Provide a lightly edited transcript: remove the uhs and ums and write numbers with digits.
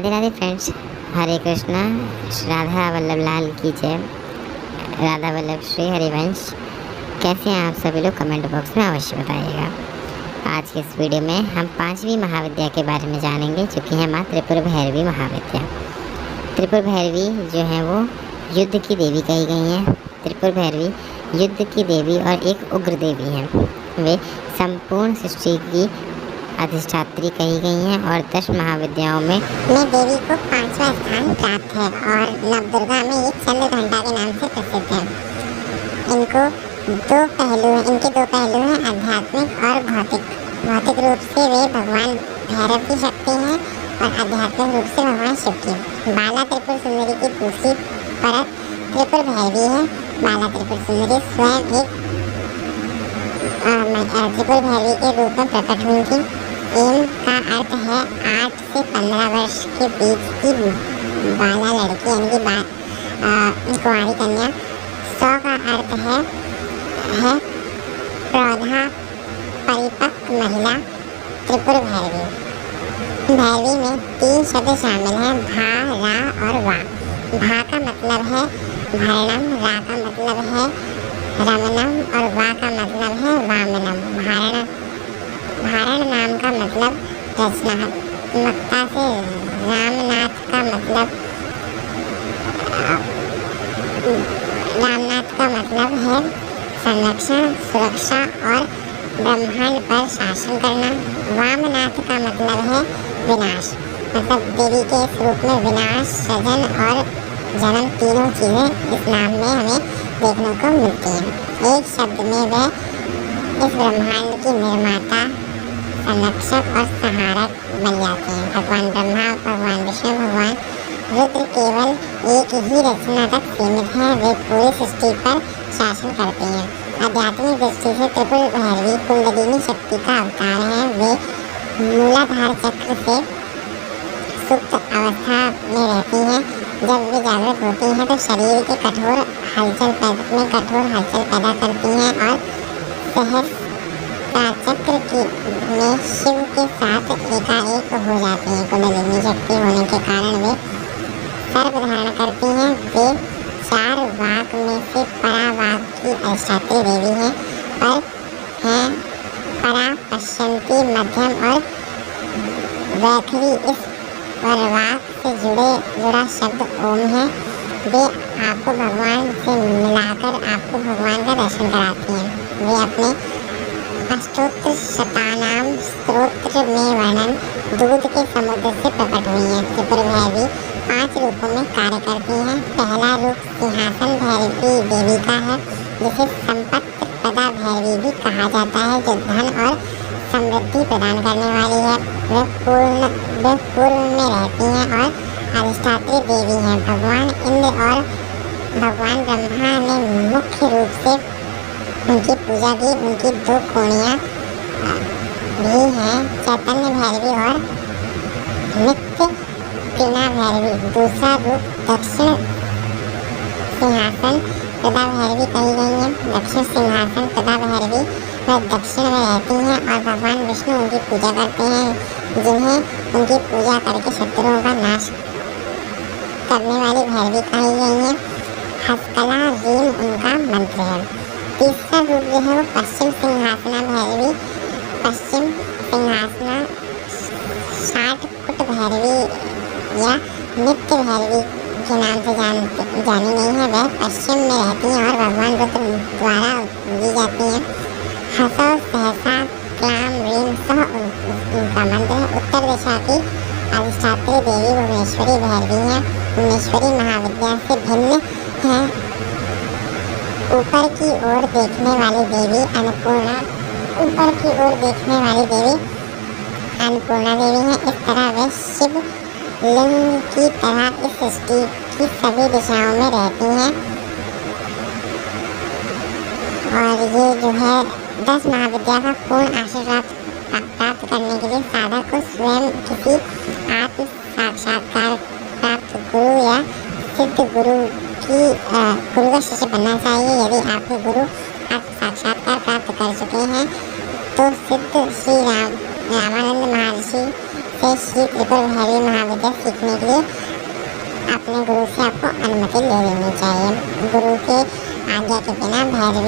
Radhe Radhe friends, हरे कृष्णा। राधा वल्लभ लाल की जय। राधा वल्लभ श्री हरिवंश। कैसे हैं आप सभी लोग? कमेंट बॉक्स में अवश्य बताइएगा। आज के इस वीडियो में हम 5वीं महाविद्या के बारे में जानेंगे, जो कि है माँ त्रिपुर भैरवी महाविद्या। त्रिपुर भैरवी जो है वो युद्ध की देवी कही गई हैं। त्रिपुर भैरवी युद्ध की देवी और एक उग्र देवी हैं। वे संपूर्ण सृष्टि की अधिष्ठात्री कही गई हैं और 10 महाविद्याओं में देवी को 5वां स्थान प्राप्त है और नवदुर्गा में ये चंद्र घंटा के नाम से प्रसिद्ध है। इनके दो पहलू हैं, आध्यात्मिक और भौतिक। भौतिक रूप से वे भगवान भैरव की शक्ति हैं और आध्यात्मिक रूप से भगवान शिव की। बाला त्रिपुर सुंदरी की दूसरी परत त्रिपुर भैरवी है। बाला त्रिपुर सुंदरी स्वयं एक त्रिपुर भैरवी के रूप में प्रकट हुई थी। एम का अर्थ है 8 से 15 वर्ष के बीच की बाला लड़की, यानी कि कुंवारी कन्या। 100 का अर्थ है प्रौढ़ा परिपक्व महिला। त्रिपुर भैरवी भैरवी में 3 शब्द शामिल हैं, भा, रा और वा। भा का मतलब है भरणम, रा का मतलब है रमनम और वा का मतलब है वामनम। भारण नाम का मतलब रचनात्मकता से, रामनाथ का मतलब है संरक्षण, सुरक्षा और ब्रह्मांड पर शासन करना। वामनाथ का मतलब है विनाश, मतलब देवी के इस रूप में विनाश, सृजन और जन्म तीनों चीज़ें इस नाम में हमें देखने को मिलती हैं। एक शब्द में वह इस ब्रह्मांड की निर्माता, संरक्षक और सहारक बन जाते हैं। भगवान ब्रह्मा, भगवान विष्णु, भगवान रुद्र केवल एक ही रचना तक सीमित हैं। वे पूरी सृष्टि पर शासन करते हैं। आध्यात्मिक दृष्टि से त्रिपुर भैरवी कुंडलिनी शक्ति का अवतार है। वे मूलाधार चक्र से सुप्त अवस्था में रहती हैं। जब वे जागृत होती हैं तो शरीर के कठोर हलचल पैदा करती हैं और सहस्त्र चक्र में शिव के साथ एकाएक हो जाती हैं। कुंडलिनी शक्ति होने के कारण वे सर्प धारण करती हैं। वे 4 वाक में से परावाक की अधिष्ठात्री देवी हैं। परा, पश्यंती, मध्यम और वैखरी इस परवाक से जुड़ा शब्द ओम है। वे आपको भगवान से मिलाकर आपको भगवान का दर्शन कराती हैं। वे अपने अष्टोत्तर शतानाम स्तोत्र में वर्णन दूध के समुद्र से प्रकट हुई हैं। त्रिपुर भैरवी 5 रूपों में कार्य करती हैं। पहला रूप सिंहासन भैरवी देवी का है, जिसे संपत्ति प्रदा भैरवी भी कहा जाता है, जो धन और समृद्धि प्रदान करने वाली है। वह पूर्व में रहती हैं और अधिष्ठात्री देवी हैं। भगवान इंद्र और भगवान ब्रह्मा ने मुख्य रूप से उनकी पूजा की। उनकी 2 कोणियाँ भी हैं, चैतन्य भैरवी और नित्य प्रीणा भैरवी। दूसरा रूप दक्षिण सिंहासन प्रदा भैरवी कही गई है। दक्षिण सिंहासन प्रदा भैरवी वह दक्षिण में रहती हैं और भगवान विष्णु उनकी पूजा करते हैं, जिन्हें उनकी पूजा करके शत्रुओं का नाश करने वाली भैरवी कही गई है। हस्तकला रीम उनका मंत्र है। तीसरा रूप जो है वो पश्चिम सिंहासना भैरवी। पश्चिम सिंहासना 60 फुट भैरवी या नित्य भैरवी के नाम से जानी गई है। वह पश्चिम में रहती हैं और भगवान रुद्र द्वारा पूजी जाती हैं। हसौ सहसा क्लाम रीम सह उनका मंत्र है। उत्तर दिशा की अधिष्ठात्री देवी भुवनेश्वरी भैरवी हैं। भुवनेश्वरी महाविद्या से भिन्न है। ऊपर की ओर देखने वाली देवी अन्नपूर्णा देवी हैं। इस तरह वे शिव लिंग की तरह इस सृष्टि की सभी दिशाओं में रहती हैं। और ये जो है 10 महाविद्या का पूर्ण आशीर्वाद प्राप्त करने के लिए साधक को स्वयं किसी आत्म साक्षात्कार प्राप्त गुरु या सिद्ध गुरु का शिष्य बनना चाहिए। यदि आपके गुरु आत्म साक्षात्कार प्राप्त कर चुके हैं तो सिद्ध श्री रामानंद महर्षि से श्री त्रिपुर भैरवी भैरवी महाविद्या सीखने के लिए अपने गुरु से आपको अनुमति ले लेनी चाहिए। गुरु के आज्ञा के बिना भैरवी